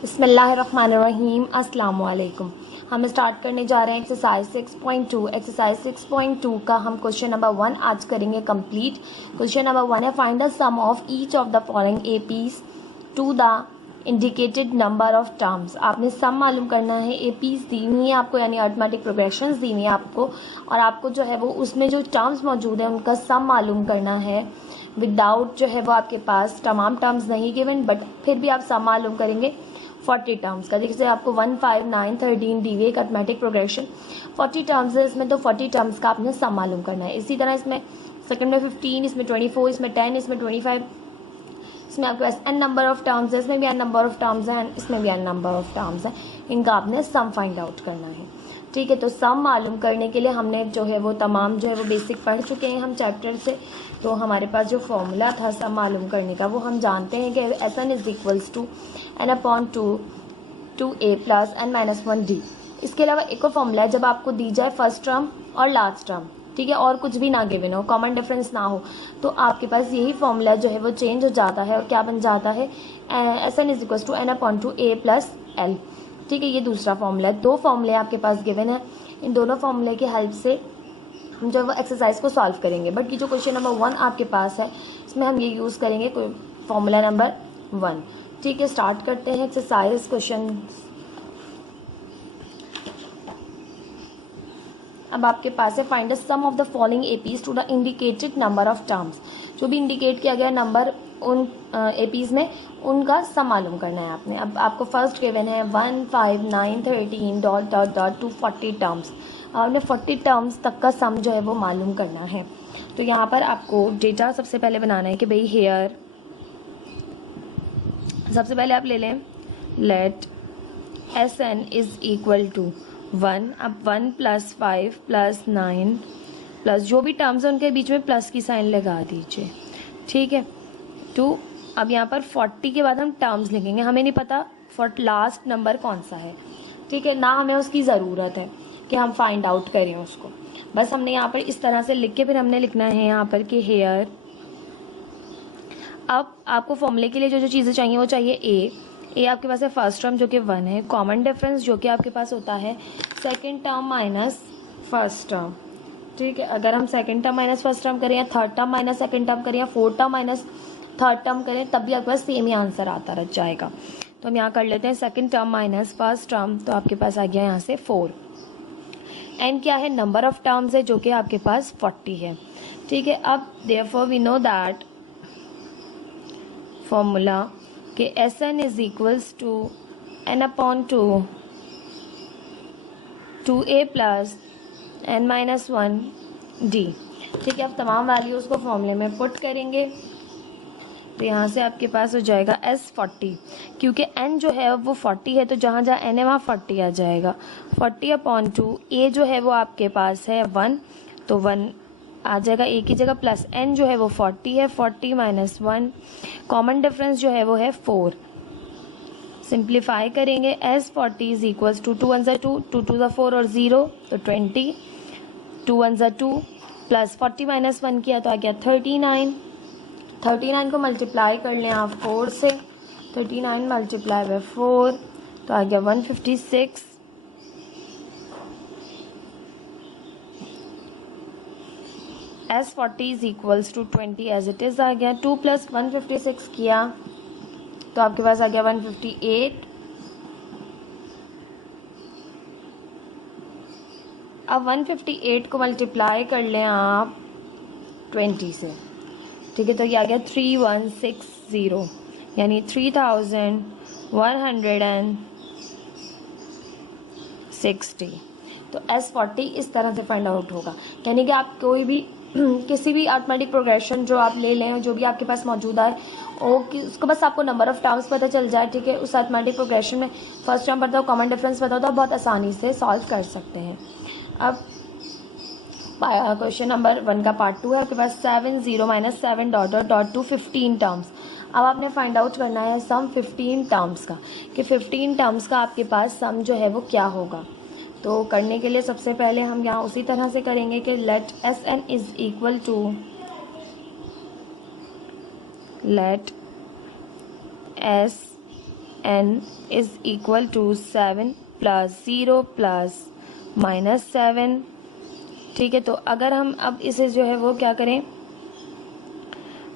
बिस्मिल्लाहिर्रहमानिर्रहीम अस्सलाम वालेकुम। हम स्टार्ट करने जा रहे हैं एक्सरसाइज 6.2। एक्सरसाइज 6.2 का हम क्वेश्चन नंबर 1 आज करेंगे कंप्लीट। क्वेश्चन नंबर 1 है find the sum of each of the following APs to the indicated number of terms. आपने सम मालूम करना है, एपीज दी हुई है आपको यानी अरिथमेटिक प्रोग्रेशंस दी हुई है आपको, और आपको जो है वो उसमें जो टर्म्स मौजूद है उनका सम मालूम करना है। विदाउट जो है वो आपके पास तमाम टर्म्स नहीं गिवन, बट फिर भी आप सम मालूम करेंगे 40 टर्म्स का। जैसे आपको 1, 5, 9, 13 दी हुई एक अरिथमेटिक प्रोग्रेशन 40 टर्म्स है इसमें, तो 40 टर्म्स का आपने सम मालूम करना है। इसी तरह इसमें सेकंड में 15, इसमें 24, इसमें 10, इसमें 25, इसमें आपके पास n नंबर ऑफ टर्म्स है, इसमें भी n नंबर ऑफ टर्म्स हैं, इसमें भी n नंबर ऑफ टर्म्स हैं। इनका आपने सम फाइंड आउट करना है। ठीक है, तो सम मालूम करने के लिए हमने जो है वो तमाम जो है वो बेसिक पढ़ चुके हैं हम चैप्टर से। तो हमारे पास जो फॉर्मूला था सम मालूम करने का वो हम जानते हैं कि SN is equals to n/2 a + n-1d। इसके अलावा एक और फॉर्मूला है, जब आपको दी जाए फर्स्ट टर्म और लास्ट टर्म, ठीक है, और कुछ भी ना गिवन हो, कॉमन डिफरेंस ना हो, तो आपके पास यही फॉर्मूला जो है वो चेंज हो जाता है और क्या बन जाता है SN is equals to n/2 a + l। ठीक है, ये दूसरा फॉर्मूला है। दो फॉर्मूले आपके पास गिवन है, इन दोनों फॉर्मूले की हेल्प से हम जो वो एक्सरसाइज को सॉल्व करेंगे। बट ये जो क्वेश्चन नंबर 1 आपके पास है इसमें हम ये यूज़ करेंगे फॉर्मूला नंबर 1। ठीक है, स्टार्ट करते हैं एक्सरसाइज क्वेश्चन। अब आपके पास है find the sum of the following APs to the indicated number of terms. जो भी इंडिकेट किया गया नंबर उन एपीज में, उनका सम मालूम करना है आपने। अब आपको फर्स्ट गिवन है 1, 5, 9, 13 ... टू 40 टर्म्स। आपने 40 टर्म्स तक का सम जो है वो मालूम करना है। तो यहाँ पर आपको डेटा सबसे पहले बनाना है कि भाई हेयर, सबसे पहले आप ले लें let SN is equal to 1। अब 1 + 5 + 9 प्लस जो भी टर्म्स है उनके बीच में प्लस की साइन लगा दीजिए। ठीक है, तो अब यहाँ पर 40 के बाद हम टर्म्स लिखेंगे। हमें नहीं पता लास्ट नंबर कौन सा है, ठीक है, ना हमें उसकी ज़रूरत है कि हम फाइंड आउट करें उसको। बस हमने यहाँ पर इस तरह से लिख के फिर हमने लिखना है यहाँ पर कि हेयर। अब आपको फॉर्मूले के लिए जो जो चीज़ें चाहिए वो चाहिए ए आपके पास है फर्स्ट टर्म जो कि 1 है, कॉमन डिफरेंस जो कि आपके पास होता है second term minus first term. ठीक है, अगर हम second term minus first term करें या third term minus second term करें या fourth term minus third term करें, तब भी आपके पास सेम ही आंसर आता रह जाएगा। तो हम यहाँ कर लेते हैं second term minus first term, तो आपके पास आ गया यहाँ से 4। एन क्या है, नंबर ऑफ टर्म्स है जो कि आपके पास 40 है। ठीक है, अब therefore we know that formula कि SN is equals to n/2 2a + n-1d। ठीक है, अब तमाम वैल्यूज़ को फॉर्मूले में पुट करेंगे तो यहाँ से आपके पास हो जाएगा S40। क्योंकि n जो है वो 40 है, तो जहाँ जहाँ n है वहाँ 40 आ जाएगा। 40/2 a जो है वो आपके पास है 1, तो 1 आ जाएगा a की जगह, प्लस n जो है वो 40 है, 40 - 1, कॉमन डिफरेंस जो है वो है 4। सिंप्लीफाई करेंगे S40 इज इक्वल्स टू 2 × 1 = 2, 2 × 2 = 4 और 0 तो 20, 2 × 1 = 2 प्लस 40 - 1 किया तो आ गया 39। 39 को मल्टीप्लाई कर लें आप 4 से, 39 × 4 तो आ गया 156। S40 is equals to 20 as it is आ गया। 2 + 156 किया तो आपके पास आ गया 158। अब 158 को मल्टीप्लाई कर लें आप 20 से, ठीक है, तो ये आ गया 3160 यानी 3160। तो S40 इस तरह से फाइंड आउट होगा। यानी कि आप कोई भी किसी भी अरिथमेटिक प्रोग्रेशन जो आप ले लें, जो भी आपके पास मौजूद है, उसको बस आपको नंबर ऑफ टर्म्स पता चल जाए, ठीक है, उस अरिथमेटिक प्रोग्रेशन में फर्स्ट टर्म पता हो, कॉमन डिफरेंस पता हो, तो आप बहुत आसानी से सॉल्व कर सकते हैं। अब क्वेश्चन नंबर 1 का पार्ट 2 है आपके पास 7 0 - 7 ... टू 15 टर्म्स। अब आपने फाइंड आउट करना है सम 15 टर्म्स का, कि 15 टर्म्स का आपके पास सम जो है वो क्या होगा। तो करने के लिए सबसे पहले हम यहाँ उसी तरह से करेंगे कि let SN is equal to let S n is equal to 7 plus 0 plus -7। ठीक है, तो अगर हम अब इसे जो है वो क्या करें,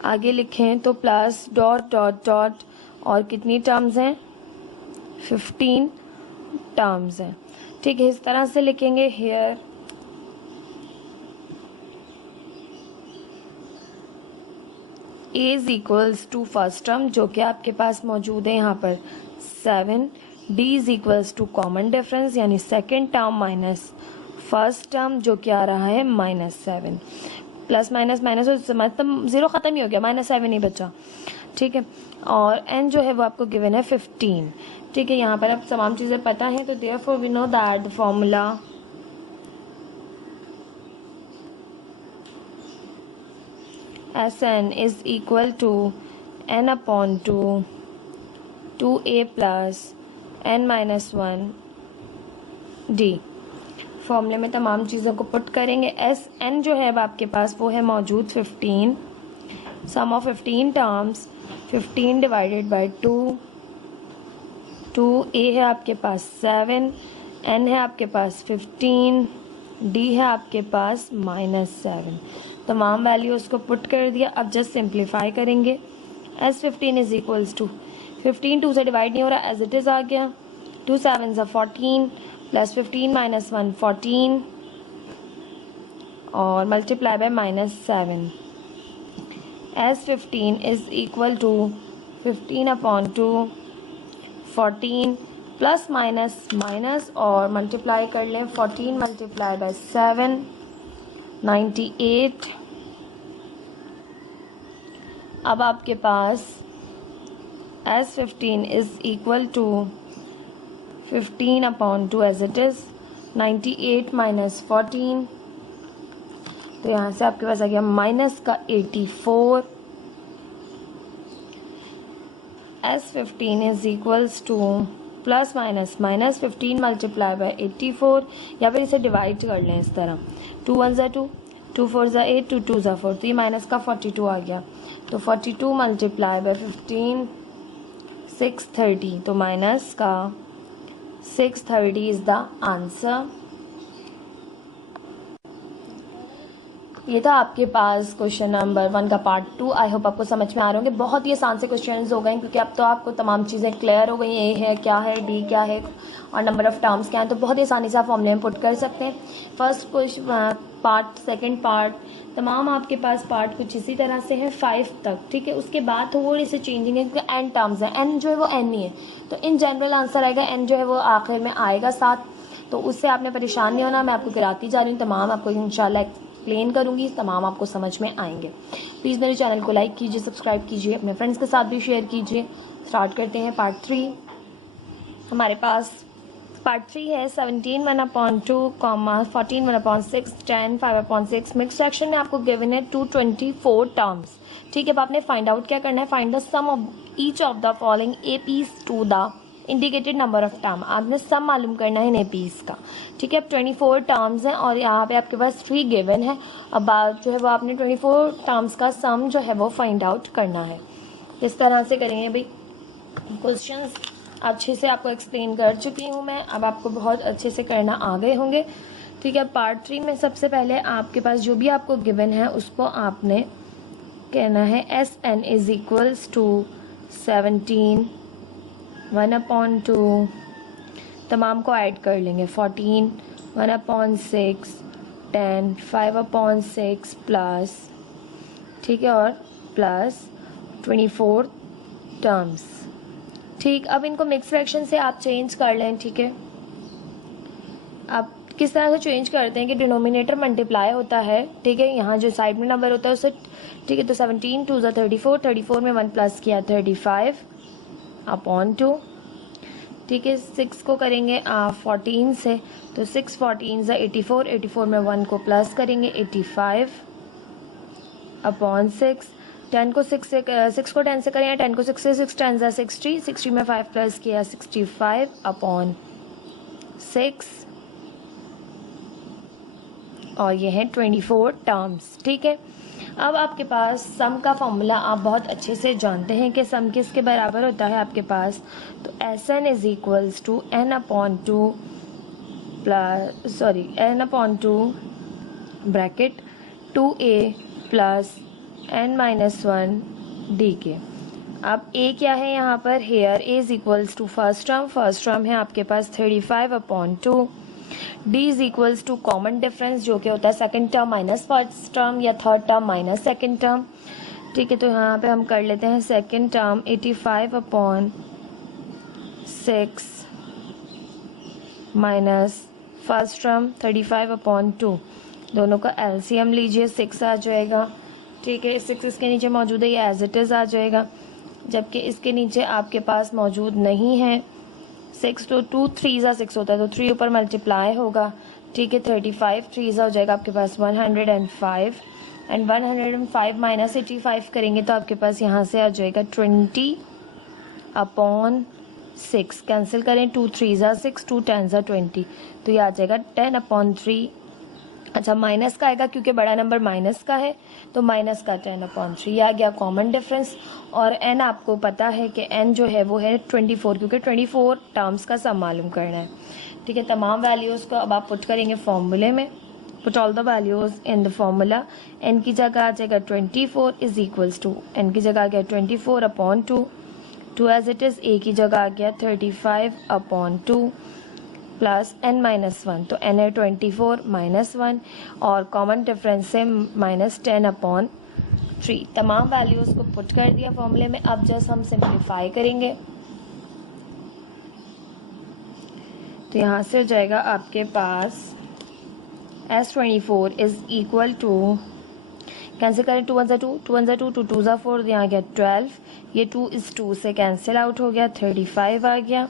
आगे लिखें तो प्लस डॉट डॉट डॉट और कितनी टर्म्स हैं, 15 टर्म्स हैं। ठीक है, इस तरह से लिखेंगे here a is equals to first term जो कि आपके पास मौजूद है यहाँ पर 7, d is equals to common difference यानी second term minus first term जो कि आ रहा है -7, प्लस माइनस माइनस मतलब जीरो ख़त्म ही हो गया, -7 ही बचा। ठीक है, और n जो है वो आपको गिवन है 15। ठीक है, यहाँ पर अब तमाम चीज़ें पता हैं, तो therefore we know that the formula Sn is equal to n upon 2a plus n minus 1 d। फॉर्मूले में तमाम चीज़ों को पुट करेंगे। Sn जो है अब आपके पास वो है मौजूद 15, sum of 15 terms, 15 divided by 2a है आपके पास 7, n है आपके पास 15, d है आपके पास -7। तमाम वैल्यूज़ को पुट कर दिया। अब जस्ट सिंप्लीफाई करेंगे। S15 इज इक्वल्स टू 15 2 से डिवाइड नहीं हो रहा, एज इट इज़ आ गया, 2 7 14 प्लस 15 माइनस 1 14 और multiply by -7। S15 is equal to 15 upon 2 14 plus minus minus और मल्टीप्लाई कर लें, 14 मल्टीप्लाई बाय 7 98। अब आपके पास S15 is equal to 15 upon 2 as it is 98 minus 14, तो यहाँ से आपके पास आ गया माइनस का 84। S15 is equals two plus minus minus 15 multiply by 84, या फिर इसे डिवाइड कर लें इस तरह, 2 1 ज़ा 2, 2 4 ज़ा 8, 2 2 ज़ा 4, तो ये माइनस का 42 आ गया, तो 42 मल्टीप्लाई बाय 15 630, तो माइनस का 630 इज़ द आंसर। ये था आपके पास क्वेश्चन नंबर 1 का पार्ट 2। आई होप आपको समझ में आ रहे होंगे। बहुत ही आसान से क्वेश्चन हो गए क्योंकि अब तो आपको तमाम चीज़ें क्लियर हो गई, ए है क्या है, डी क्या है और नंबर ऑफ़ टर्म्स क्या हैं, तो बहुत ही आसानी से आप फॉर्मूले में पुट कर सकते हैं। First question part, second part, तमाम आपके पास पार्ट कुछ इसी तरह से है 5 तक। ठीक है, उसके बाद थोड़ी सी चेंजिंग है क्योंकि एन टर्म्स है, एन जो है वो एन ही है, तो इन जनरल आंसर आएगा, एन जो है वो आखिर में आएगा साथ, तो उससे आपने परेशान नहीं होना। मैं आपको गिराती जा रही हूँ, तमाम आपको इंशाल्लाह एक्सप्लेन करूँगी, तमाम आपको समझ में आएंगे। प्लीज़ मेरे चैनल को लाइक कीजिए, सब्सक्राइब कीजिए, अपने फ्रेंड्स के साथ भी शेयर कीजिए। स्टार्ट करते हैं पार्ट 3। हमारे पास पार्ट 3 है 17 1/2, 14 1/6, 10 5/6। मिक्स फ्रैक्शन में आपको गिवन है 224 टर्म्स। ठीक है, अब आपने फाइंड आउट क्या करना है, find the sum of each of the following APs to the indicated number of term. आपने सम मालूम करना है इन एपीज का। ठीक है, अब 24 टर्म्स हैं और यहाँ पे आपके पास 3 गिवन है। अब बात जो है वो आपने 24 टर्म्स का सम जो है वो फाइंड आउट करना है। इस तरह से करेंगे भाई। क्वेश्चंस अच्छे से आपको एक्सप्लेन कर चुकी हूँ मैं, अब आपको बहुत अच्छे से करना आ गए होंगे। ठीक है, पार्ट 3 में सबसे पहले आपके पास जो भी आपको गिवन है उसको आपने कहना है Sn इज इक्वल्स टू 17 1/2, तमाम को ऐड कर लेंगे, 14 1/6, 10 5/6 प्लस, ठीक है, और प्लस 24 टर्म्स। ठीक, अब इनको मिक्स फ्रैक्शन से आप चेंज कर लें। ठीक है, अब किस तरह से चेंज करते हैं कि डिनोमिनेटर मल्टीप्लाई होता है। ठीक है, यहाँ जो साइड में नंबर होता है उससे, ठीक है, तो 17 2 ज़ा 34, 34 में 1 प्लस किया 35/2। ठीक है, 6 को करेंगे 14 से, तो 6 14 ज़ा 84, 84 में 1 को प्लस करेंगे 85/6। 10 को 6 से 6 को 10 से करें, 10 को 6 से 6 10 ज़ा 60, 60 में 5 प्लस किया 65/6 और ये है 24 टर्म्स। ठीक है, अब आपके पास सम का फॉर्मूला आप बहुत अच्छे से जानते हैं कि सम किसके बराबर होता है आपके पास, तो S N is equals to N upon two N upon two bracket 2a plus n minus 1 d के। अब a क्या है यहाँ पर, here a is equals to first term है आपके पास 35 upon 2, d is equals to common difference जो कि होता है second term minus first term या third term minus second term. ठीक है, तो यहाँ पे हम कर लेते हैं second term 85 upon 6 minus first term 35 upon 2, दोनों का एलसीएम लीजिए 6 आ जाएगा। ठीक है, 6 इसके नीचे मौजूद है, ये एज इट इज़ आ जाएगा, जबकि इसके नीचे आपके पास मौजूद नहीं है 6, तो 2 3 6 होता है, तो 3 ऊपर मल्टीप्लाई होगा। ठीक है, 35 3 हो जाएगा आपके पास 105 एंड 105 माइनस 85 करेंगे तो आपके पास यहाँ से आ जाएगा 20 अपॉन 6, कैंसिल करें 2 3 6 2 10 20, तो ये आ जाएगा 10 अपॉन 3। अच्छा, माइनस का आएगा क्योंकि बड़ा नंबर माइनस का है, तो माइनस का 10 अपॉन 3 आ गया कॉमन डिफरेंस। और n आपको पता है कि n जो है वो है 24, क्योंकि 24 टर्म्स का सम मालूम करना है। ठीक है, तमाम वैल्यूज़ को अब आप पुट करेंगे फॉर्मूले में, put all the values in the formula. n की जगह आ जाएगा 24 इज इक्वल्स टू, n की जगह आ गया 24 upon 2 as it is, a की जगह आ गया 35 अपॉन 2 प्लस n माइनस 1, तो n है 24 माइनस 1 और कॉमन डिफरेंस से माइनस 10 अपॉन 3। तमाम वैल्यूज़ को पुट कर दिया फॉर्मूले में। अब जस्ट हम सिंप्लीफाई करेंगे, तो यहाँ से हो जाएगा आपके पास S24 is equal to, cancel करें 2 1 2 2 1 2 2 2 4, यहाँ गया 12, ये 2 इस 2 से कैंसिल आउट हो गया, 35 आ गया।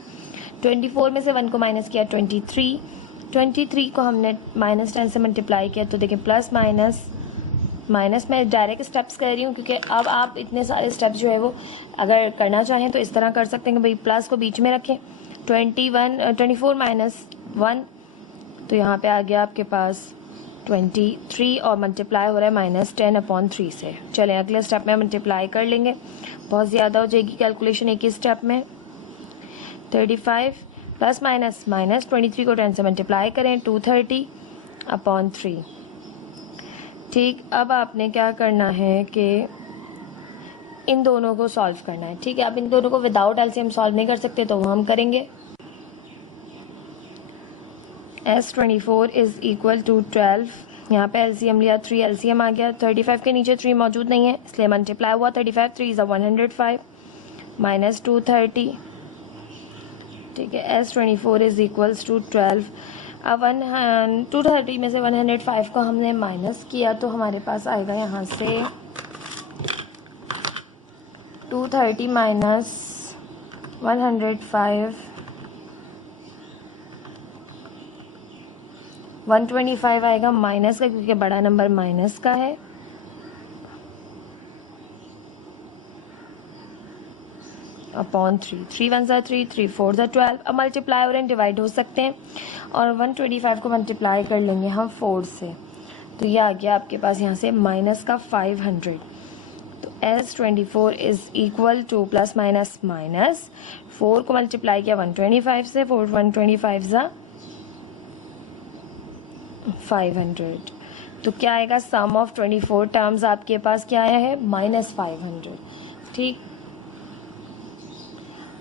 24 में से 1 को माइनस किया 23 को हमने माइनस 10 से मल्टीप्लाई किया, तो देखिए प्लस माइनस मैं डायरेक्ट स्टेप्स कर रही हूँ क्योंकि अब आप इतने सारे स्टेप्स जो है वो अगर करना चाहें तो इस तरह कर सकते हैं कि भाई प्लस को बीच में रखें। 24 माइनस 1, तो यहाँ पे आ गया आपके पास 23 और मल्टीप्लाई हो रहा है माइनस 10 अपॉन 3 से। चलें अगले स्टेप में मल्टीप्लाई कर लेंगे, बहुत ज़्यादा हो जाएगी कैलकुलेशन एक ही स्टेप में। 35 प्लस माइनस 23 को 10 से मल्टीप्लाई करें 230 अपॉन 3। ठीक, अब आपने क्या करना है कि इन दोनों को सॉल्व करना है। ठीक है, अब इन दोनों को विदाउट एलसीएम सॉल्व नहीं कर सकते, तो वो हम करेंगे। S24 इज इक्वल टू 12, यहाँ पे एलसीएम लिया 3, एलसीएम आ गया। 35 के नीचे 3 मौजूद नहीं है इसलिए मल्टीप्लाई हुआ 35 3 इज़ 105 माइनस 230। ठीक है, S24 इज इक्वल्स टू 12। अब 230 में से 105 को हमने माइनस किया तो हमारे पास आएगा यहाँ से 230 माइनस 105 125 आएगा माइनस का, क्योंकि बड़ा नंबर माइनस का है। अपॉन 3 1 3 3 4 12। अब मल्टीप्लाई और डिवाइड हो सकते हैं और 125 को मल्टीप्लाई कर लेंगे हम 4 से, तो ये आ गया आपके पास यहाँ से माइनस का 500। तो S24 is equal two plus minus minus 4 को मल्टीप्लाई किया 125 से, 4 125 ज़ा 500, तो क्या आएगा सम ऑफ 24 टर्म्स आपके पास क्या आया है माइनस 500। ठीक,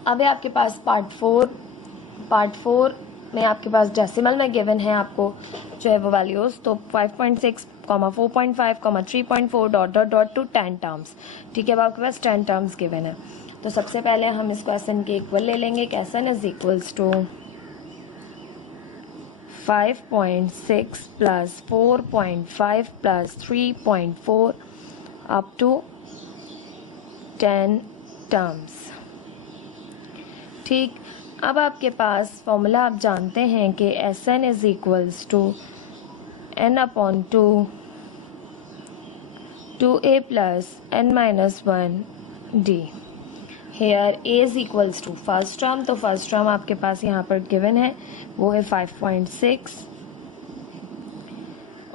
अब है आपके पास पार्ट 4 में आपके पास डेसिमल में गिवन है आपको जो है वो वैल्यूज़, तो 5.6, 4.5, 3.4 डॉट टू 10 टर्म्स। ठीक है, अब आपके पास 10 टर्म्स गिवन है, तो सबसे पहले हम इसको SN के इक्वल ले लेंगे कि SN is equals to 5.6 plus 4.5 plus 3.4 up to 10 terms. ठीक, अब आपके पास फॉर्मूला आप जानते हैं कि SN is equals to n upon 2a plus n minus 1 d। Here a is equals to first term, तो फर्स्ट टर्म आपके पास यहाँ पर गिवन है वो है 5.6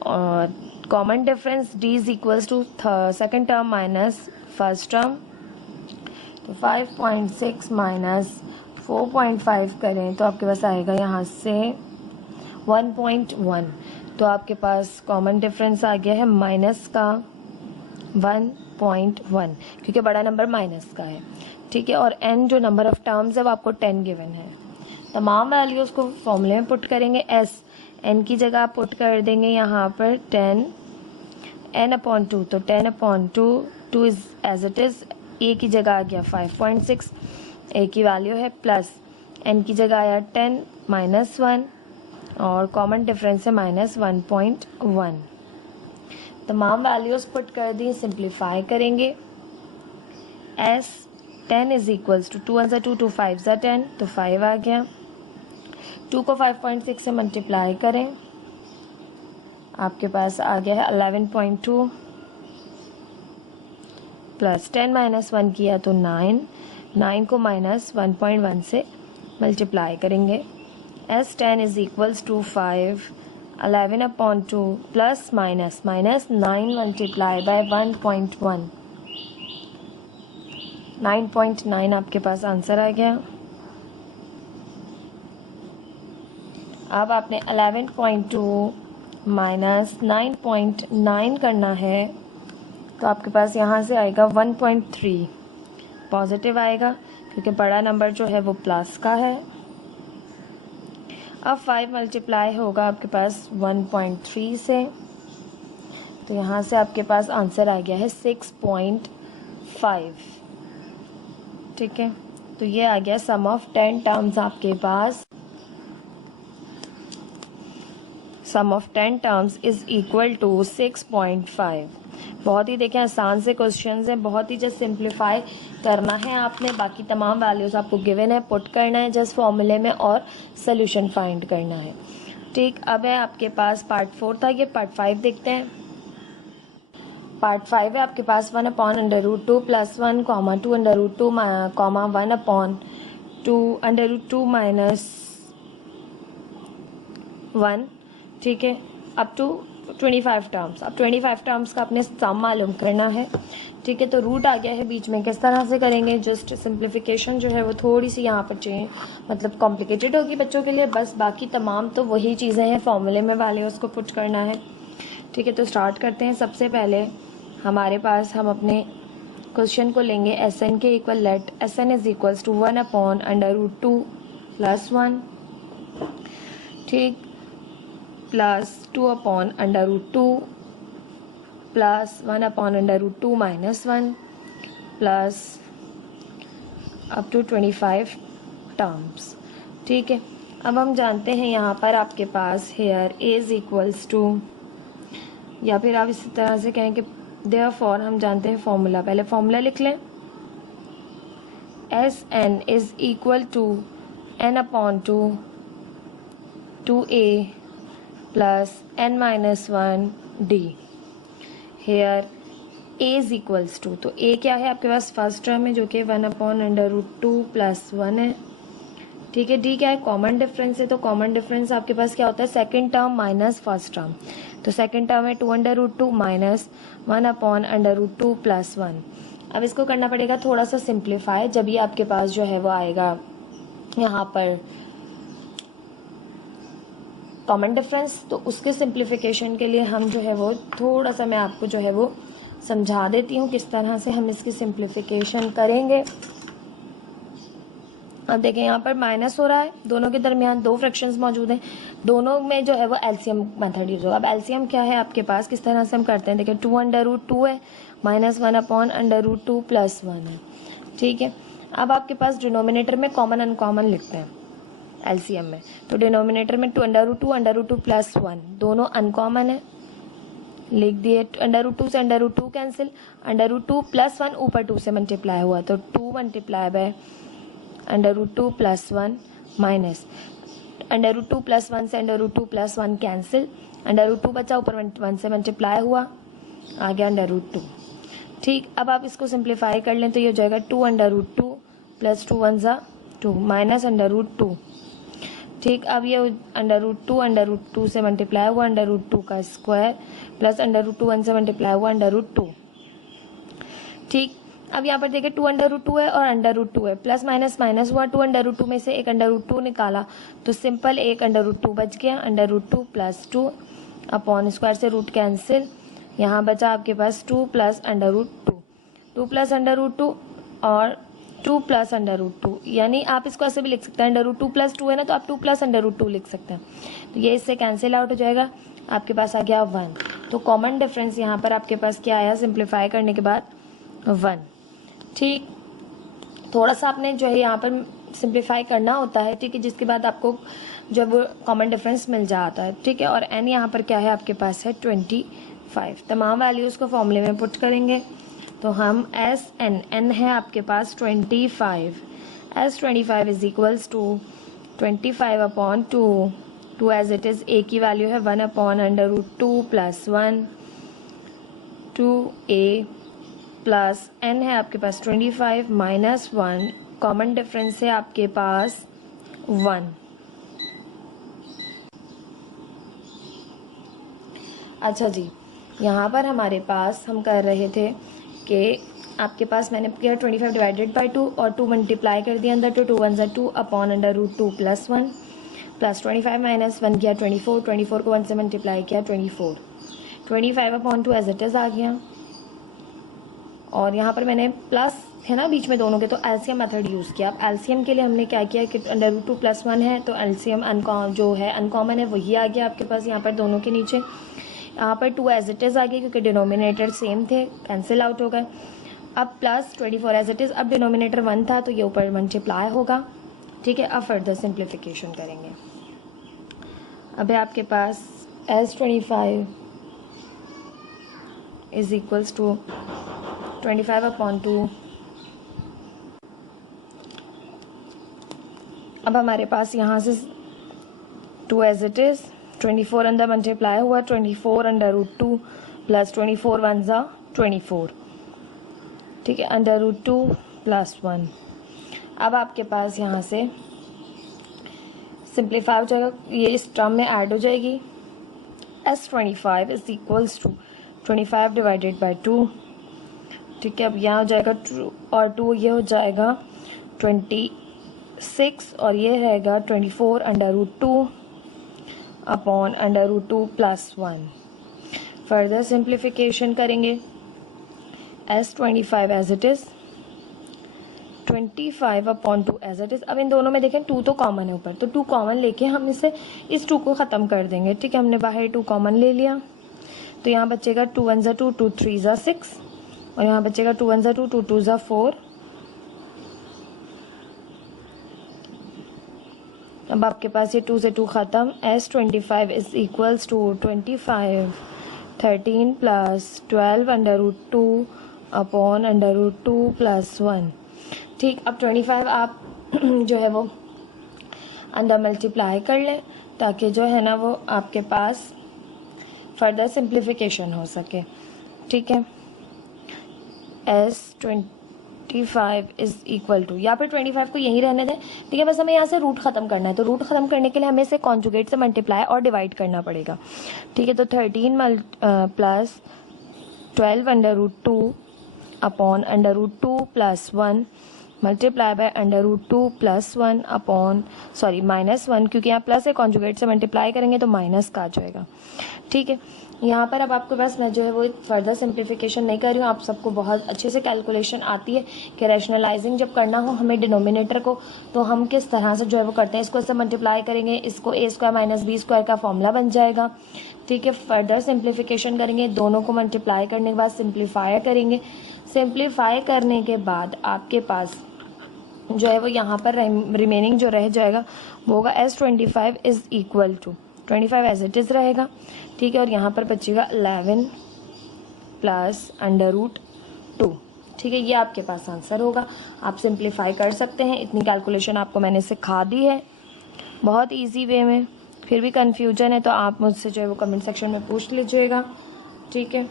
और common difference d is equals to second term minus first term, तो 5.6 माइनस 4.5 करें तो आपके पास आएगा यहाँ से 1.1। तो आपके पास कॉमन डिफरेंस आ गया है माइनस का 1.1, क्योंकि बड़ा नंबर माइनस का है, ठीक है। और n जो नंबर ऑफ टर्म्स है वो आपको 10 गिवन है। तमाम वैल्यूज़ को फॉर्मूले में पुट करेंगे। s n की जगह आप पुट कर देंगे यहाँ पर 10 n/2, तो 10/2, 2 is as it is, a की जगह आ गया 5.6, a की वैल्यू है, प्लस n की जगह आया 10 माइनस 1, और कॉमन डिफरेंस है माइनस 1.1। तमाम वैल्यूज़ पुट कर दी, सिंप्लीफाई करेंगे। s 10 इज इक्वल्स टू 2 1 2 2 5 10, तो 5 आ गया। 2 को 5.6 से मल्टीप्लाई करें, आपके पास आ गया है 11.2, प्लस 10 माइनस 1 किया तो 9, 9 को माइनस 1.1 से मल्टीप्लाई करेंगे। s 10 is equals to 5, 11/2 plus minus 9 multiply by 1.1, 9.9 आपके पास आंसर आ गया। अब आपने 11.2 माइनस 9.9 करना है, तो आपके पास यहाँ से आएगा 1.3, पॉजिटिव आएगा क्योंकि बड़ा नंबर जो है वो प्लस का है। अब 5 मल्टीप्लाई होगा आपके पास 1.3 से, तो यहाँ से आपके पास आंसर आ गया है 6.5, ठीक है। तो ये आ गया सम ऑफ 10 टर्म्स आपके पास। Sum of 10 terms is equal to 6.5। बहुत ही देखें आसान से क्वेश्चंस हैं, बहुत ही जस्ट सिंप्लीफाई करना है आपने। बाकी तमाम वैल्यूज़ आपको गिवन है, पुट करना है जस्ट फॉर्मूले में और सोल्यूशन फाइंड करना है, ठीक। अब है आपके पास पार्ट 4 था, ये पार्ट 5 देखते हैं। पार्ट 5 है आपके पास 1/√2 प्लस 1, 2/√2, 1/2 माइनस 1, ठीक है, अप टू 25 टर्म्स। अब 25 टर्म्स का अपने सम मालूम करना है, ठीक है। तो रूट आ गया है बीच में, किस तरह से करेंगे, जस्ट सिंप्लीफिकेशन जो है वो थोड़ी सी यहाँ पर चाहिए, मतलब कॉम्प्लिकेटेड होगी बच्चों के लिए, बस बाकी तमाम तो वही चीज़ें हैं, फॉर्मूले में वैल्यूज़ को पुट करना है, ठीक है। तो स्टार्ट करते हैं। सबसे पहले हमारे पास हम अपने क्वेश्चन को लेंगे एस एन के equal, let S N is equals to 1/√2 plus 1, ठीक, plus 2/√2 plus 1/√2 minus 1 plus up to 25 terms, ठीक है। अब हम जानते हैं यहाँ पर आपके पास here a is equals to, या फिर आप इसी तरह से कहें कि देयरफॉर हम जानते हैं फॉर्मूला, पहले फॉर्मूला लिख लें। S N is equal to n/2 2a plus n-1 d। Here a is equals to, तो a क्या है आपके पास फर्स्ट टर्म है जो कि 1/√2 प्लस 1 है, ठीक है। d क्या है, कॉमन डिफरेंस है, तो कॉमन डिफरेंस आपके पास क्या होता है, second term minus first term, तो सेकंड टर्म है 2/√2 माइनस 1/√2 प्लस 1। अब इसको करना पड़ेगा थोड़ा सा सिंप्लीफाई, जब ये आपके पास जो है वो आएगा यहाँ पर कॉमन डिफरेंस, तो उसके सिंप्लीफिकेशन के लिए हम जो है वो थोड़ा सा मैं आपको जो है वो समझा देती हूँ किस तरह से हम इसकी सिंप्लीफिकेशन करेंगे। अब देखें यहाँ पर माइनस हो रहा है, दोनों के दरमियान दो फ्रैक्शंस मौजूद हैं, दोनों में जो है वो एलसीएम मेथड यूज होगा। अब एलसीएम क्या है आपके पास, किस तरह से हम करते हैं, देखिए 2/√2 है माइनस 1/√2 प्लस 1 है, ठीक है। अब आपके पास डिनोमिनेटर में कॉमन अनकॉमन लिखते हैं एलसीएम में, तो डिनोमिनेटर में 2/√2 प्लस 1 दोनों अनकॉमन है, लिख दिए। √2 से √2 कैंसिल, √2 प्लस 1 ऊपर 2 से मल्टीप्लाई हुआ तो 2 multiply by √2 plus 1 minus √2 plus 1 से √2 प्लस 1 कैंसिल, √2 बचा ऊपर 1 से मल्टीप्लाई हुआ आ गया √2, ठीक। अब आप इसको सिंप्लीफाई कर लें तो ये हो जाएगा 2/√2 प्लस 2 1 ज़ा 2 माइनस √2, ठीक, अब ये √2 से मल्टीप्लाई हुआ √2 का स्क्वायर प्लस √2 1 से मल्टीप्लाई हुआ √2। ठीक, अब यहाँ पर देखिए 2 √2 है और √2 है, प्लस माइनस माइनस हुआ, 2 √2 में से एक √2 निकाला तो सिंपल एक √2 बच गया, √2 प्लस 2 अपॉन स्क्वायर से रूट कैंसिल, यहाँ बचा आपके पास 2 प्लस √2, 2 प्लस √2 और 2 प्लस √2, यानी आप इसको ऐसे भी लिख सकते हैं, √2 प्लस 2 है ना, तो आप 2 प्लस √2 लिख सकते हैं, तो ये इससे कैंसिल आउट हो जाएगा, आपके पास आ गया 1। तो कॉमन डिफरेंस यहाँ पर आपके पास क्या आया सिंप्लीफाई करने के बाद 1। ठीक, थोड़ा सा आपने जो है यहाँ पर सिंप्लीफाई करना होता है, ठीक है, जिसके बाद आपको जब कॉमन डिफरेंस मिल जाता है, ठीक है। और एन यहाँ पर क्या है आपके पास है 25, तमाम वैल्यूज़ को फॉर्मूले में पुट करेंगे तो हम एन है आपके पास 25, S25 is equals to 25 upon 2 as it is, a की वैल्यू है 1 upon √2 plus 1, 2a plus n है आपके पास 25 माइनस 1, कॉमन डिफरेंस है आपके पास 1। अच्छा जी, यहाँ पर हमारे पास हम कर रहे थे कि आपके पास मैंने किया 25 डिवाइडेड बाई 2 और 2 मल्टीप्लाई कर दिया अंदर, तो 2 1 ज़ा 2 अपॉन √2 प्लस 1 प्लस 25 माइनस 1 किया 24, 24 को 1 से मल्टीप्लाई किया 24, 25 अपॉन 2 एज इट इज़ आ गया। और यहाँ पर मैंने प्लस है ना बीच में दोनों के, तो एलसीएम मेथड यूज़ किया। अब एलसीएम के लिए हमने क्या किया कि √2 प्लस 1 है तो एलसीएम जो है अनकॉमन है वही आ गया आपके पास यहाँ पर दोनों के नीचे। यहाँ पर 2 एज इट इज़ आ गया क्योंकि डिनोमिनेटर सेम थे, कैंसिल आउट हो गए। अब प्लस 24 एज इट इज़, अब डिनोमिनेटर 1 था तो ये ऊपर मल्टीप्लाई होगा, ठीक है। अब फर्दर सिंप्लीफिकेशन करेंगे। अब है आपके पास S25 is equals to 25 upon 2। अब हमारे पास यहाँ से 2 एज इट इज़, 24 अंदर मल्टीप्लाई हुआ, 24 √2 प्लस 24 1 ज़ा 24, ठीक है, √2 प्लस 1। अब आपके पास यहाँ से सिंप्लीफाई हो जाएगा, ये इस टर्म में ऐड हो जाएगी। S25 is equals to 25 divided by 2, ठीक है। अब यहाँ हो जाएगा 2 और 2, ये हो जाएगा 26 और ये रहेगा 24 √2 अपॉन √2 प्लस 1। फर्दर सिंप्लीफिकेशन करेंगे। S25 as it is, 25 upon 2 as it is. अब इन दोनों में देखें 2 तो कॉमन है ऊपर, तो 2 कॉमन लेके हम इसे इस 2 को ख़त्म कर देंगे, ठीक है। हमने बाहर 2 कॉमन ले लिया तो यहाँ बचेगा 2 1 ज़ा 2, 2 3 ज़ा 6 और यहाँ बचेगा 2 1 ज़ा 2, 2 2 ज़ा 4। अब आपके पास ये 2 से 2 ख़त्म। S25 is equals to 25 13 plus 12 √2 upon √2 plus 1, ठीक। अब 25 आप जो है वो अंदर मल्टीप्लाई कर लें ताकि जो है ना वो आपके पास फर्दर सिंप्लीफिकेशन हो सके, ठीक है। S25 इज इक्वल टू, यहाँ पर 25 को यहीं रहने दें, ठीक है। बस हमें यहाँ से रूट ख़त्म करना है, तो रूट ख़त्म करने के लिए हमें इसे कॉन्जुगेट से मल्टीप्लाई और डिवाइड करना पड़ेगा, ठीक है। तो 13 plus 12 √2 upon √2 plus 1 multiply by √2 plus 1 upon minus 1, क्योंकि यहाँ प्लस है, कॉन्जुगेट से मल्टीप्लाई करेंगे तो माइनस का आ जाएगा, ठीक है। यहाँ पर अब आपके पास मैं जो है वो फर्दर सिंप्लीफिकेशन नहीं कर रही हूँ, आप सबको बहुत अच्छे से कैलकुलेशन आती है कि रैशनलाइजिंग जब करना हो हमें डिनोमिनेटर को, तो हम किस तरह से जो है वो करते हैं, इसको इससे मल्टीप्लाई करेंगे, इसको a² माइनस b² का फॉर्मूला बन जाएगा, ठीक है। फर्दर सिंप्लीफिकेशन करेंगे, दोनों को मल्टीप्लाई करने के बाद सिंप्लीफाई करेंगे। सिंप्लीफाई करने के बाद आपके पास जो है वो यहाँ पर रिमेनिंग जो रह जाएगा वो होगा S25 is equal to 25 as it is रहेगा, ठीक है। और यहाँ पर बचेगा 11 प्लस √2, ठीक है। ये आपके पास आंसर होगा। आप सिंप्लीफाई कर सकते हैं, इतनी कैलकुलेशन आपको मैंने सिखा दी है बहुत इजी वे में। फिर भी कन्फ्यूजन है तो आप मुझसे जो है वो कमेंट सेक्शन में पूछ लीजिएगा, ठीक है।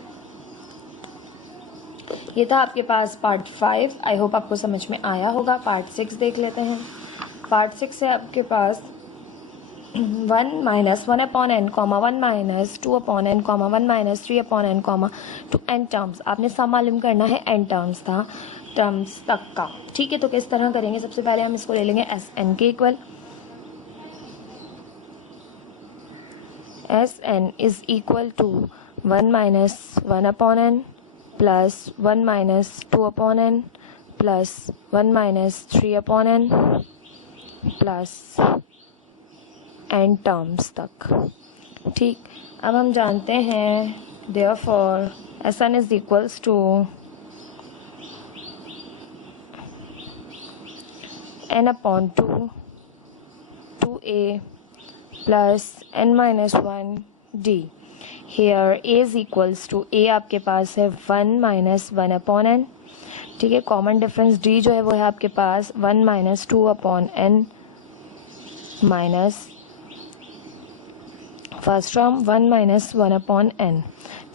ये था आपके पास पार्ट 5, आई होप आपको समझ में आया होगा। पार्ट 6 देख लेते हैं। पार्ट 6 है आपके पास 1 minus 1 upon N comma 1 minus 2 upon N comma 1 minus 3 upon N comma to N terms. आपने सब मालूम करना है एन टर्म्स तक का। ठीक है, तो किस तरह करेंगे? सबसे पहले हम इसको ले लेंगे एस एन के equal. S N is equal to 1 minus 1 upon N plus 1 minus 2 upon N plus 1 minus 3 upon N plus N terms तक। ठीक, अब हम जानते हैं therefore S N is equals to n upon 2a plus n minus 1 d। Here a is equals to a आपके पास है 1 minus 1 upon n। ठीक है, कॉमन डिफरेंस d जो है वो है आपके पास 1 minus 2 upon n minus first term 1 minus 1 upon n।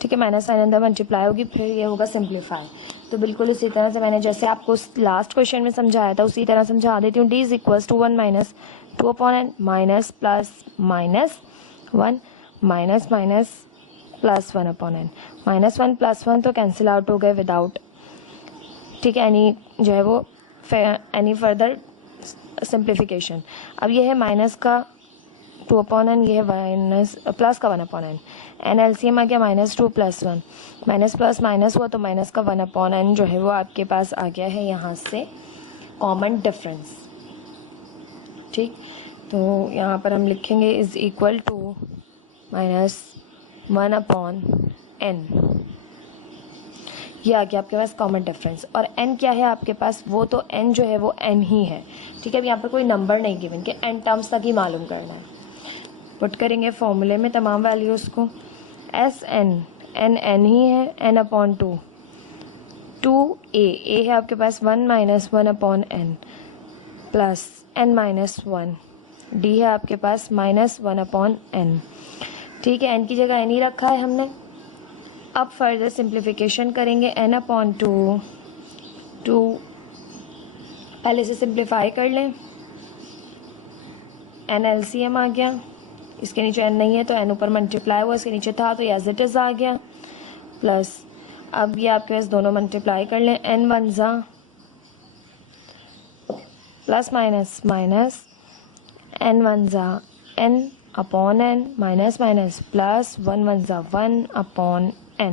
ठीक है, माइनस साइन अंदर मल्टीप्लाई होगी, फिर ये होगा सिंप्लीफाई। तो बिल्कुल इसी तरह से मैंने जैसे आपको लास्ट क्वेश्चन में समझाया था उसी तरह समझा देती हूँ। d is equals to 1 minus 2 upon n minus plus minus 1 minus minus plus 1 upon n। Minus 1 plus 1 तो कैंसिल आउट हो गए विदाउट, ठीक है, एनी जो है वो एनी फर्दर सिंप्लीफिकेशन। अब ये है माइनस का 2 अपॉन एन, ये है माइनस प्लस का 1 अपॉन एन। एन एलसीएम आ गया minus 2 plus 1, minus plus minus हुआ तो माइनस का 1 अपॉन एन जो है वो आपके पास आ गया है यहाँ से कॉमन डिफरेंस। ठीक, तो यहाँ पर हम लिखेंगे is equal to minus 1 upon N. ये आ गया आपके पास कॉमन डिफरेंस। और n क्या है आपके पास? वो तो n जो है वो n ही है। ठीक है, अब यहाँ पर कोई नंबर नहीं गिवन कि n टर्म्स तक ही मालूम करना है। पुट करेंगे फॉर्मूले में तमाम वैल्यूज़ को। एस एन एन एन ही है, n अपॉन 2 ए है आपके पास 1 minus 1 upon N plus n minus 1 D है आपके पास माइनस 1 अपॉन एन। ठीक है, n की जगह n ही रखा है हमने। अब फर्दर सिंप्लीफिकेशन करेंगे n अपॉन 2 पहले से सिंप्लीफाई कर लें। n एलसीएम आ गया, इसके नीचे n नहीं है तो n ऊपर मल्टीप्लाई हुआ, इसके नीचे था तो एज इट इज़ आ गया प्लस। अब ये आपके पास दोनों मल्टीप्लाई कर लें, n वन ज़ा plus minus minus n one ज़ा n upon n minus minus plus 1 one ज़ा 1 अपॉन n।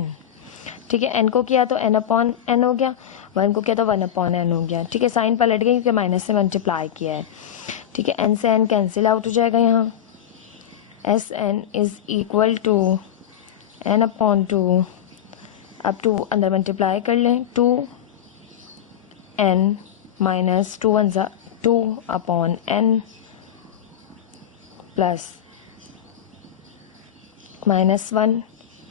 ठीक है, n को किया तो n अपॉन n हो गया, 1 को किया तो 1 अपॉन n हो गया। ठीक है, साइन पलट गई क्योंकि माइनस से मल्टीप्लाई किया है। ठीक है, n से n कैंसिल आउट हो जाएगा यहाँ। S N is equal to n upon 2, अब 2 अंदर मल्टीप्लाई कर लें, 2n माइनस 2 वन ज़ा 2 upon n plus minus 1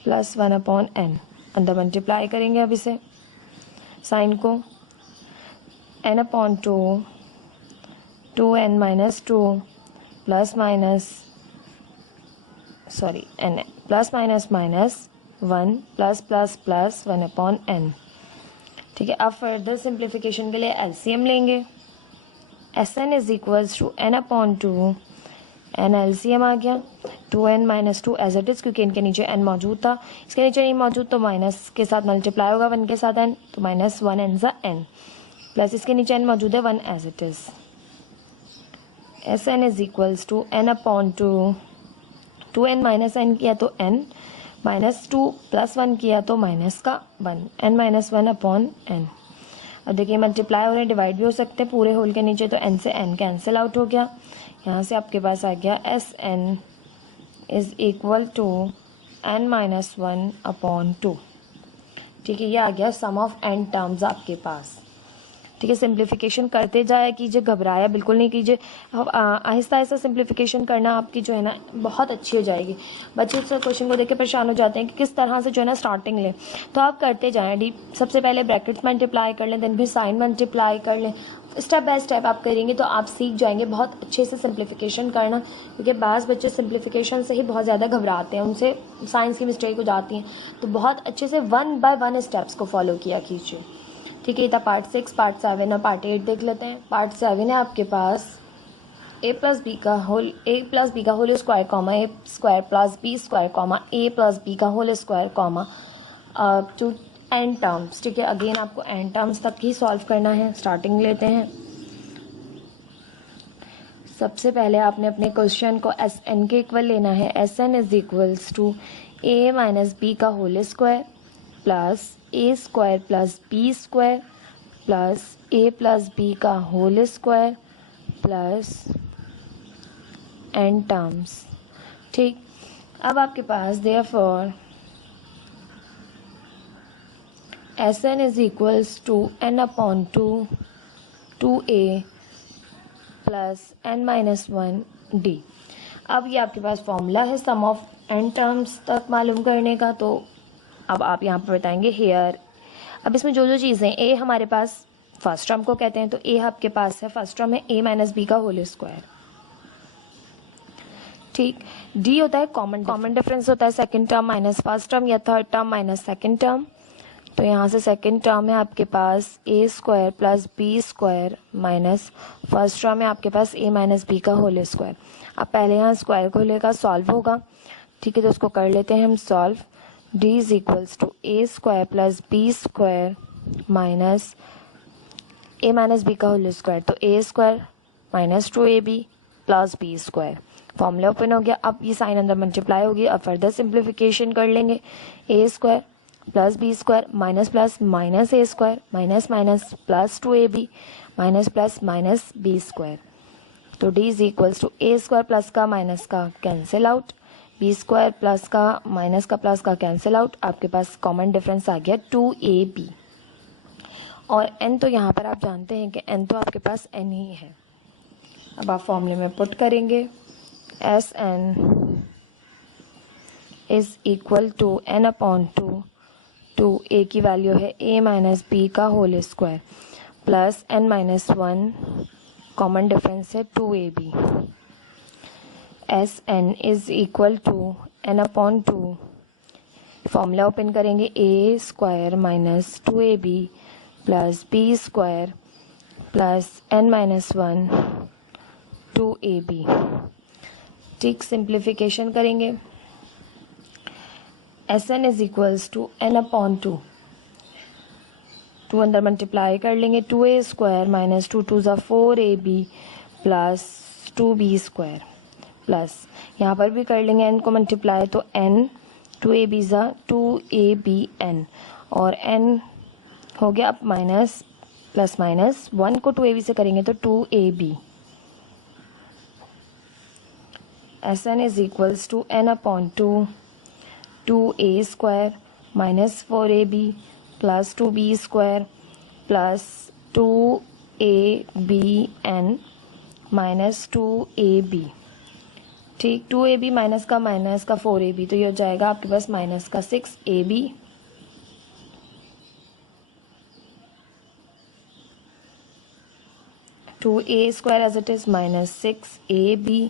plus 1 upon n। अंदर मल्टीप्लाई करेंगे अब इसे साइन को, n upon 2n minus 2 plus minus n plus minus minus 1 plus plus plus 1 upon n। ठीक है, अब फर्दर सिंप्लीफिकेशन के लिए एलसीएम लेंगे। S N is equals to n upon 2, n LCM आ गया 2n minus 2 as it is, क्योंकि इनके नीचे n मौजूद था, इसके नीचे नहीं मौजूद तो माइनस के साथ मल्टीप्लाई होगा 1 के साथ n, तो माइनस 1 n ज़ा n प्लस इसके नीचे n मौजूद है 1 as it is. S N is equals to n upon 2n minus n किया तो n माइनस 2 प्लस 1 किया तो माइनस का 1 n माइनस 1 अपॉन n। अब देखिए मल्टीप्लाई हो रहे हैं, डिवाइड भी हो सकते हैं पूरे होल के नीचे, तो n से n कैंसिल आउट हो गया। यहाँ से आपके पास आ गया S N is equal to n minus 1 upon 2। ठीक है, ये आ गया सम ऑफ n टर्म्स आपके पास। ठीक है, सिंप्लीफिकेशन करते जाया कीजिए, घबराया बिल्कुल नहीं कीजिए। आहिस्ता आहिस्ता सिंप्लीफिकेशन करना आपकी जो है ना बहुत अच्छी हो जाएगी। बच्चे इस क्वेश्चन को देख के परेशान हो जाते हैं कि किस तरह से जो है ना स्टार्टिंग लें, तो आप करते जाएं। डी सबसे पहले ब्रैकेट्स मल्टीप्लाई कर लें, देन फिर साइन मल्टीप्लाई कर लें। स्टेप बाय स्टेप आप करेंगे तो आप सीख जाएंगे बहुत अच्छे से सिंप्लीफिकेशन करना, क्योंकि बाज़ बच्चे सिंप्लीफिकेशन से ही बहुत ज़्यादा घबराते हैं, उनसे साइंस की मिस्टेक हो जाती हैं। तो बहुत अच्छे से 1 बाय 1 स्टेप्स को फॉलो किया कीजिए। ठीक है, ये था पार्ट 6, पार्ट 7 और पार्ट 8 देख लेते हैं। पार्ट 7 है आपके पास ए प्लस बी का whole square comma a square plus B square comma a plus b का whole square comma to N terms. ठीक है, अगेन आपको एन टर्म्स तक ही सॉल्व करना है। स्टार्टिंग लेते हैं। सबसे पहले आपने अपने क्वेश्चन को एस एन के इक्वल लेना है। S N is equals to a minus b का whole square plus A square plus B square plus a plus b का whole square plus N terms. ठीक, अब आपके पास therefore S N is equals to N upon two a plus N minus one d. अब ये आपके पास formula है सम of N terms तक मालूम करने का। तो अब आप यहाँ पर बताएंगे हेयर। अब इसमें जो जो चीज़ें ए हमारे पास फर्स्ट टर्म को कहते हैं, तो ए आपके पास है फर्स्ट टर्म है ए माइनस बी का होल स्क्वायर। ठीक, डी होता है कॉमन डिफरेंस होता है second term minus first term या third term minus second term. तो यहाँ से सेकंड टर्म है आपके पास a square plus B square minus first term है आपके पास ए माइनस बी का होल स्क्वायर। अब पहले यहाँ स्क्वायर को लेकर सॉल्व होगा। ठीक है, तो उसको कर लेते हैं हम solve. D is equals to A square plus B square minus a minus b का होल स्क्वायर। तो a square minus two A B plus B square. Formula open हो गया। अब ये साइन अंदर मल्टीप्लाई होगी। अब फर्दर सिंप्लीफिकेशन कर लेंगे। A square plus B square minus plus minus a square minus minus plus two A B minus plus minus b square. तो d is equals to A square plus का minus का cancel out, b square plus का minus का plus का cancel out. आपके पास common difference आ गया टू ए बी। और एन तो यहाँ पर आप जानते हैं कि एन तो आपके पास एन ही है। अब आप फॉर्मूले में पुट करेंगे S N is equal to N upon two a की वैल्यू है ए माइनस बी का whole square plus N minus one, common difference है two A b. S N is equal to N upon two, formula open करेंगे a square minus two A B plus B square plus N minus one two A B. ठीक, simplification करेंगे। S N is equals to N upon to अंदर multiply कर लेंगे। Two ए square minus two ज़ा four A B plus two B square plus यहाँ पर भी कर लेंगे एन को मल्टीप्लाई। तो एन टू ए बी ज़ा टू ए बी एन और एन हो गया अब माइनस प्लस माइनस वन को टू ए बी से करेंगे तो two A b. S N is equals to N upon two A square minus four A B plus two B square plus two A B N minus two A B. ठीक, two A B minus का four ए B, तो ये हो जाएगा आपके पास minus का six A B two A square as it is minus six A B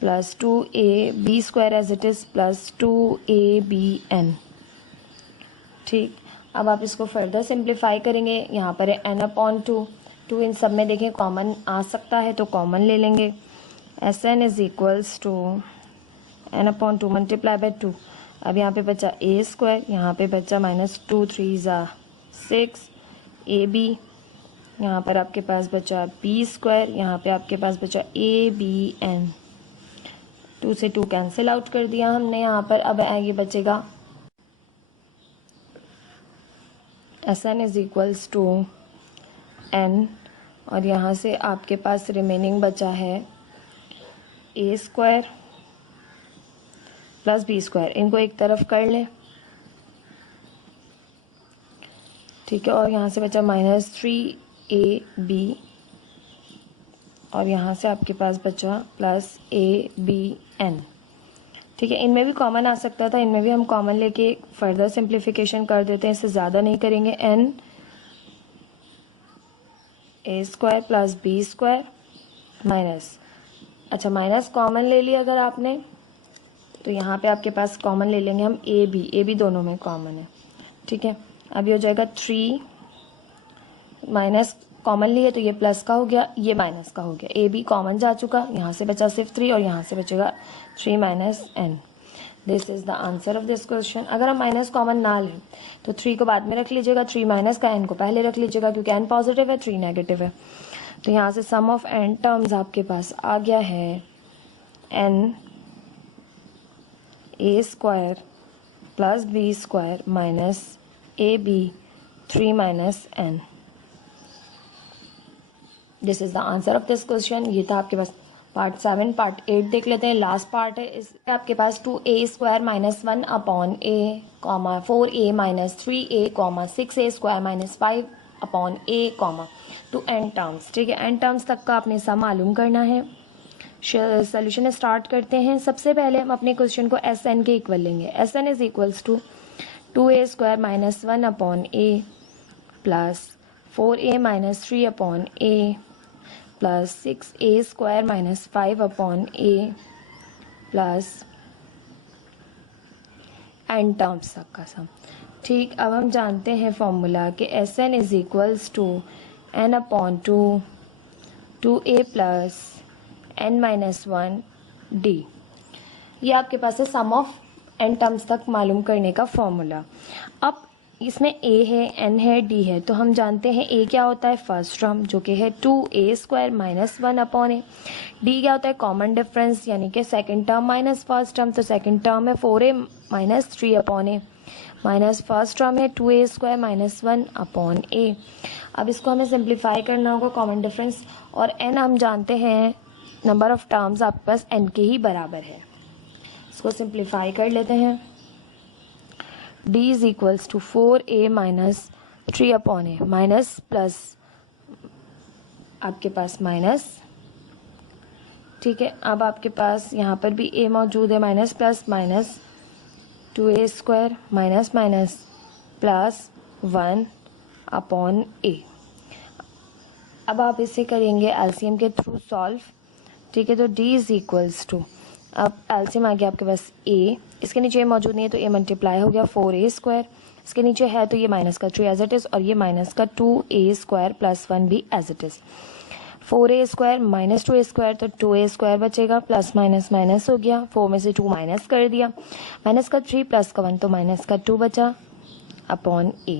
plus two A B square as it is plus two A B N. ठीक, अब आप इसको फर्दर सिंप्लीफाई करेंगे। यहाँ पर है एन अपॉन टू इन सब में देखें कॉमन आ सकता है तो कॉमन ले लेंगे। S N is equals to N upon two multiply by two. अब यहाँ पे बचा ए स्क्वायर, यहाँ पे बचा माइनस टू थ्री ज़ा सिक्स ए बी, यहाँ पर आपके पास बचा बी स्क्वायर, यहाँ पे आपके पास बचा ए बी एन। टू से टू कैंसिल आउट कर दिया हमने यहाँ पर। अब ये बचेगा S N is equals to N और यहाँ से आपके पास रिमेनिंग बचा है A square plus B square. इनको एक तरफ कर लें। ठीक है, और यहाँ से बचा माइनस थ्री ए बी और यहाँ से आपके पास बचा प्लस ए बी एन। ठीक है, इनमें भी कॉमन आ सकता था, इनमें भी हम कॉमन लेके फर्दर सिंप्लीफिकेशन कर देते हैं, इससे ज़्यादा नहीं करेंगे। एन ए square plus B square minus, अच्छा माइनस कॉमन ले लिया अगर आपने तो यहाँ पे आपके पास कॉमन ले लेंगे हम ए बी दोनों में कॉमन है। ठीक है, अब ये हो जाएगा थ्री माइनस कॉमन लिए तो ये प्लस का हो गया, ये माइनस का हो गया, ए बी कॉमन जा चुका, यहाँ से बचा सिर्फ 3 और यहाँ से बचेगा 3 minus N. This is the answer of this question. अगर हम माइनस कॉमन ना लें तो 3 को बाद में रख लीजिएगा, 3 माइनस का एन को पहले रख लीजिएगा क्योंकि एन पॉजिटिव है 3 नेगेटिव है। तो यहाँ से सम ऑफ एन टर्म्स आपके पास आ गया है N A square plus B square minus A B 3 minus N. This is the answer of this question. ये था आपके पास पार्ट 7। पार्ट 8 देख लेते हैं, लास्ट पार्ट है। इस आपके पास 2a square minus 1 upon a comma 4a minus 3a comma 6a square minus 5 upon a comma to N terms. ठीक है, एन टर्म्स तक का आपने सम मालूम करना है। सोल्यूशन स्टार्ट करते हैं। सबसे पहले हम अपने क्वेश्चन को एस एन के इक्वल लेंगे। S N is equals to 2a square minus 1 upon A plus 4a minus 3 upon A plus 6a square minus 5 upon A plus N terms तक का सम। ठीक, अब हम जानते हैं फॉर्मूला कि S N is equals to N upon 2a plus N minus 1 D. ये आपके पास है सम ऑफ एन टर्म्स तक मालूम करने का फॉर्मूला। अब इसमें a है, n है, d है, तो हम जानते हैं a क्या होता है फर्स्ट टर्म जो कि है 2a स्क्वायर माइनस 1 अपॉन ए। d क्या होता है कॉमन डिफरेंस यानी कि second term minus first term, तो सेकंड टर्म है 4a minus 3 upon A minus first term है 2a स्क्वायर माइनस 1 अपॉन ए। अब इसको हमें सिंप्लीफाई करना होगा कॉमन डिफरेंस, और n हम जानते हैं नंबर ऑफ टर्म्स आपके पास n के ही बराबर है। इसको सिंप्लीफाई कर लेते हैं। d is equals to 4a minus 3 upon A minus plus आपके पास माइनस। ठीक है, अब आपके पास यहाँ पर भी a मौजूद है, minus plus minus 2a square minus minus plus 1 upon a। अब आप इसे करेंगे एलसीएम के थ्रू सॉल्व। ठीक है, तो d इज इक्वल्स टू, अब एलसीएम आ गया आपके पास a, इसके नीचे मौजूद नहीं है तो a मल्टीप्लाई हो गया 4a स्क्वायर, इसके नीचे है तो ये माइनस का 3 एज इट इज़ और ये माइनस का 2a स्क्वायर प्लस 1 भी as it is. 4a square minus 2a square तो 2a स्क्वायर बचेगा, प्लस माइनस माइनस हो गया, 4 में से 2 माइनस कर दिया, माइनस का 3 प्लस का 1 तो माइनस का 2 बचा अपॉन a।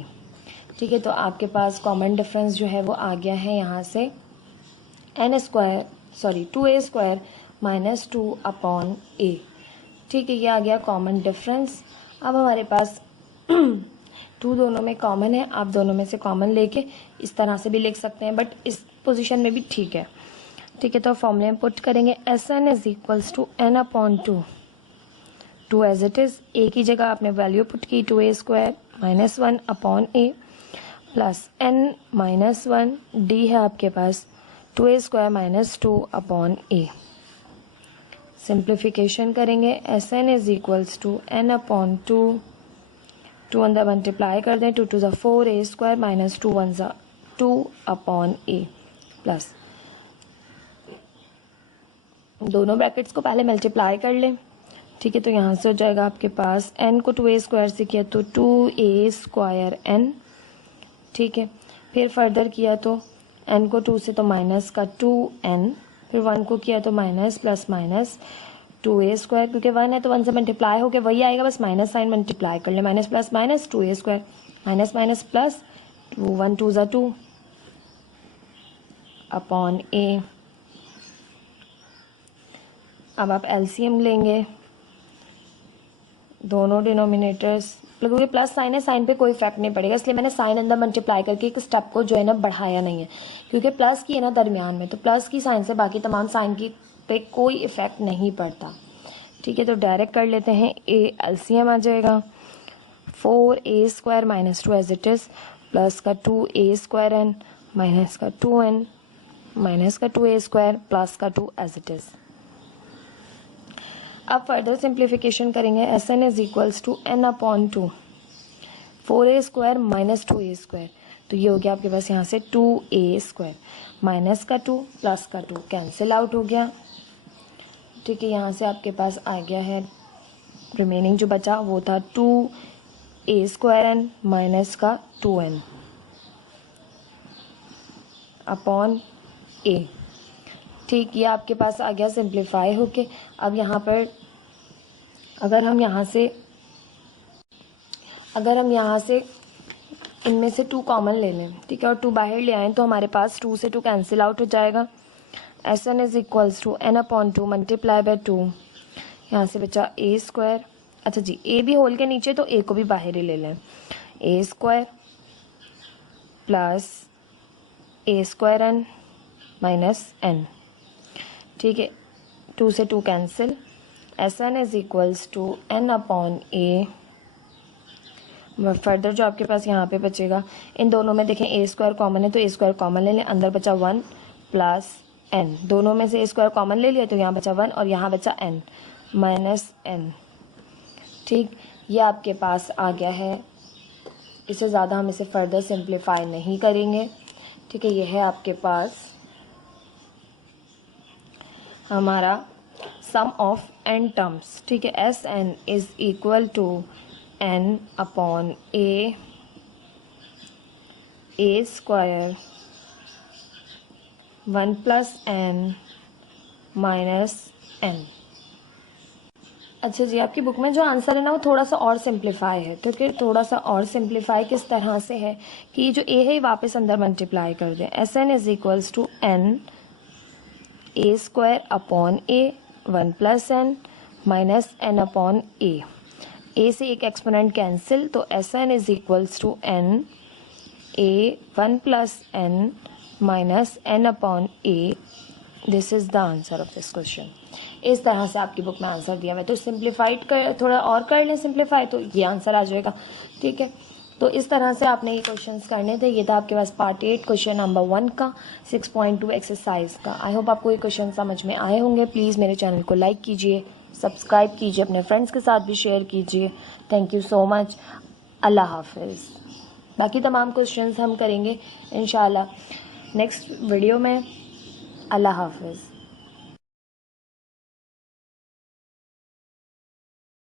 ठीक है, तो आपके पास कॉमन डिफरेंस जो है वो आ गया है यहाँ से n square 2a square minus 2 upon a। ठीक है, ये आ गया कॉमन डिफरेंस। अब हमारे पास 2 दोनों में कॉमन है, आप दोनों में से कॉमन लेके इस तरह से भी लिख सकते हैं, बट इस पोजीशन में भी ठीक है। ठीक है, तो फॉर्मूले में पुट करेंगे S N is equals to N upon 2 as it is. A की जगह आपने वैल्यू पुट की 2a स्क्वायर माइनस 1 अपॉन ए प्लस एन माइनस 1 डी है आपके पास 2a square minus 2 upon a. Simplification करेंगे, S N is equals to N upon 2 अंदर multiply कर दें, 2 टू ज़ा 4a स्क्वायर माइनस 2 1 ज़ा 2 अपॉन ए प्लस दोनों ब्रैकेट्स को पहले मल्टीप्लाई कर लें। ठीक है, तो यहाँ से हो जाएगा आपके पास n को 2a स्क्वायर से किया तो 2a स्क्वायर n। ठीक है, फिर फर्दर किया तो n को 2 से तो माइनस का 2n, फिर 1 को किया तो minus plus minus 2a square, क्योंकि 1 है तो 1 से मल्टीप्लाई होकर वही आएगा, बस माइनस साइन मल्टीप्लाई कर ले, minus plus minus 2a square minus minus plus 1 2 ज़ा 2 अपॉन a। अब आप एलसीएम लेंगे दोनों डिनोमिनेटर्स, क्योंकि प्लस साइन है, साइन पे कोई इफेक्ट नहीं पड़ेगा, इसलिए मैंने साइन अंदर मल्टीप्लाई करके एक स्टेप को जो है ना बढ़ाया नहीं है, क्योंकि प्लस की है ना दरमियान में, तो प्लस की साइन से बाकी तमाम साइन की पे कोई इफेक्ट नहीं पड़ता। ठीक है, तो डायरेक्ट कर लेते हैं, ए एलसीएम आ जाएगा 4a square minus 2 as it is plus का 2a स्क्वायर एन माइनस का 2n माइनस का 2a स्क्वायर प्लस का 2 एज इट इज़। अब फर्दर सिंप्लीफिकेशन करेंगे, S N is equals to N upon 2 4a square minus 2a square, तो ये हो गया आपके पास यहाँ से 2a स्क्वायर माइनस का 2 प्लस का 2 कैंसिल आउट हो गया। ठीक है, यहाँ से आपके पास आ गया है रिमेनिंग जो बचा वो था 2a स्क्वायर एन माइनस का 2n अपॉन ए। ठीक, ये आपके पास आ गया सिंप्लीफाई होके। अब यहाँ पर अगर हम यहाँ से इनमें से 2 कॉमन ले लें, ठीक है, और 2 बाहर ले आएँ तो हमारे पास 2 से 2 कैंसिल आउट हो जाएगा। Sn is equals to n upon 2 multiply by 2, यहाँ से बचा ए स्क्वायर। अच्छा जी, ए भी होल के नीचे तो ए को भी बाहर ही ले लें, A square plus A square N minus N. ठीक है, 2 से 2 cancel. Sn is equals to n upon A. Further जो आपके पास यहाँ पे बचेगा, इन दोनों में देखें ए स्क्वायर कॉमन है तो ए स्क्वायर कॉमन ले लें, अंदर बचा 1 प्लस एन, दोनों में से ए स्क्वायर कॉमन ले लिया तो यहाँ बचा 1 और यहाँ बचा एन माइनस एन। ठीक, ये आपके पास आ गया है। इससे ज़्यादा हम इसे फर्दर सिंप्लीफाई नहीं करेंगे। ठीक है, ये है आपके पास हमारा सम ऑफ एन टर्म्स। ठीक है, S N is equal to N upon A square 1 plus N minus N. अच्छा जी, आपकी बुक में जो आंसर है ना वो थोड़ा सा और सिंप्लीफाई है। तो फिर थोड़ा सा और सिंप्लीफाई किस तरह से है कि ये जो ए है वापस अंदर मल्टीप्लाई कर दें। S N is equals to n A square upon a 1 plus N minus n upon a. A से एक एक्सपोनेंट कैंसिल तो S N is equals to n a 1 plus N minus n upon a. This is the answer of this question. इस तरह से आपकी book में answer दिया हुआ है। तो सिंप्लीफाइड कर थोड़ा और कर लें सिंप्लीफाई तो ये आंसर आ जाएगा। ठीक है, तो इस तरह से आपने ये क्वेश्चंस करने थे। ये था आपके पास पार्ट 8 क्वेश्चन नंबर 1 का 6.2 एक्सरसाइज का। आई होप आपको ये क्वेश्चन समझ में आए होंगे। प्लीज़ मेरे चैनल को लाइक कीजिए, सब्सक्राइब कीजिए, अपने फ्रेंड्स के साथ भी शेयर कीजिए। Thank you so much. अल्लाह हाफिज़। बाकी तमाम क्वेश्चंस हम करेंगे इंशाल्लाह नेक्स्ट वीडियो में। अल्लाह हाफिज़।